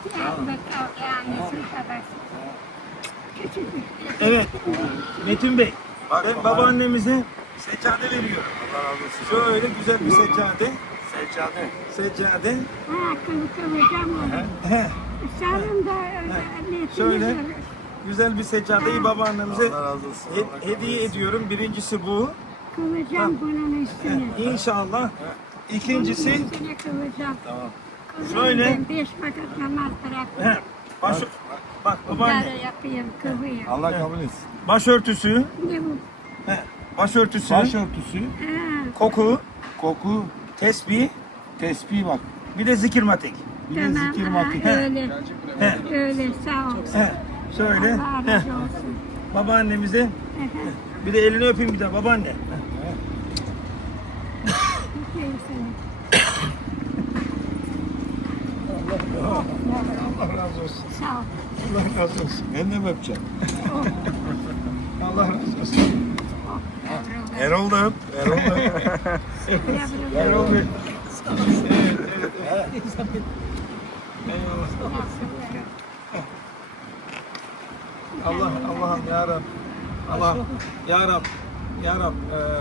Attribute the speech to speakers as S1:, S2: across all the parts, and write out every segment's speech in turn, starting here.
S1: Evet. Metin Bey, ben babaannemize seccade veriyorum.
S2: Allah razı olsun.
S1: Şöyle güzel bir seccade.
S2: Seccade.
S1: Seccade.
S3: Kıvırcam olur.
S1: He.
S3: Sarın da
S1: Şöyle güzel bir seccadeyi babaannemize
S2: Allah razı olsun. Allah
S1: hediye ediyorum. Birincisi bu.
S3: kıvırcam bunun üstüne.
S1: İnşallah. İkincisi
S3: Üstüne kıvırcam.
S2: Tamam.
S1: Şöyle.
S3: Ben 5 vakit namaz bıraktım.
S1: he, baş, bak babaanne.
S3: Böyle yapayım, kıvırıyorum.
S2: Allah kabul etsin.
S1: Başörtüsü.
S3: Ne bu?
S1: He, başörtüsü.
S2: Başörtüsü,
S3: Ha,
S1: Koku.
S2: koku,
S1: Tesbih.
S2: tespih bak.
S1: Bir de zikirmatik.
S2: Bir de
S3: tamam.
S2: zikir
S3: Ha,
S2: vakti.
S3: öyle.
S1: He,
S3: Öyle sağ ol.
S1: he. Şöyle.
S3: Allah
S1: He.
S3: razı olsun.
S1: Babaannemize bir de elini öpeyim bir de babaanne.
S3: Öpeyim seni.
S2: Allah razı olsun.
S3: Sağ ol.
S2: Allah razı olsun. Ben de mi öpeceğim?
S1: Allah razı olsun. Erol da öp. Erol da öp. Erol Bey. Allah'ım ya Rab. Allah ya Rab. Ya Rab.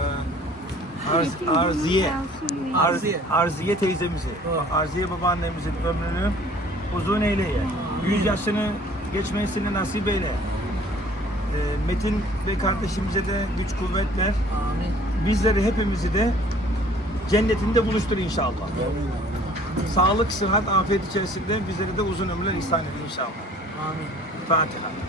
S1: Arziye teyzemizi, Arziye babaannemizin ömrünü uzun eyleye. 100 yaşını geçmesini nasip eyle. Metin ve kardeşimize de güç kuvvetler. Bizleri hepimizi de cennetinde buluştur inşallah. Sağlık, sıhhat, afiyet içerisinde bizlere de uzun ömürler ihsan edin inşallah. Amin. Fatiha.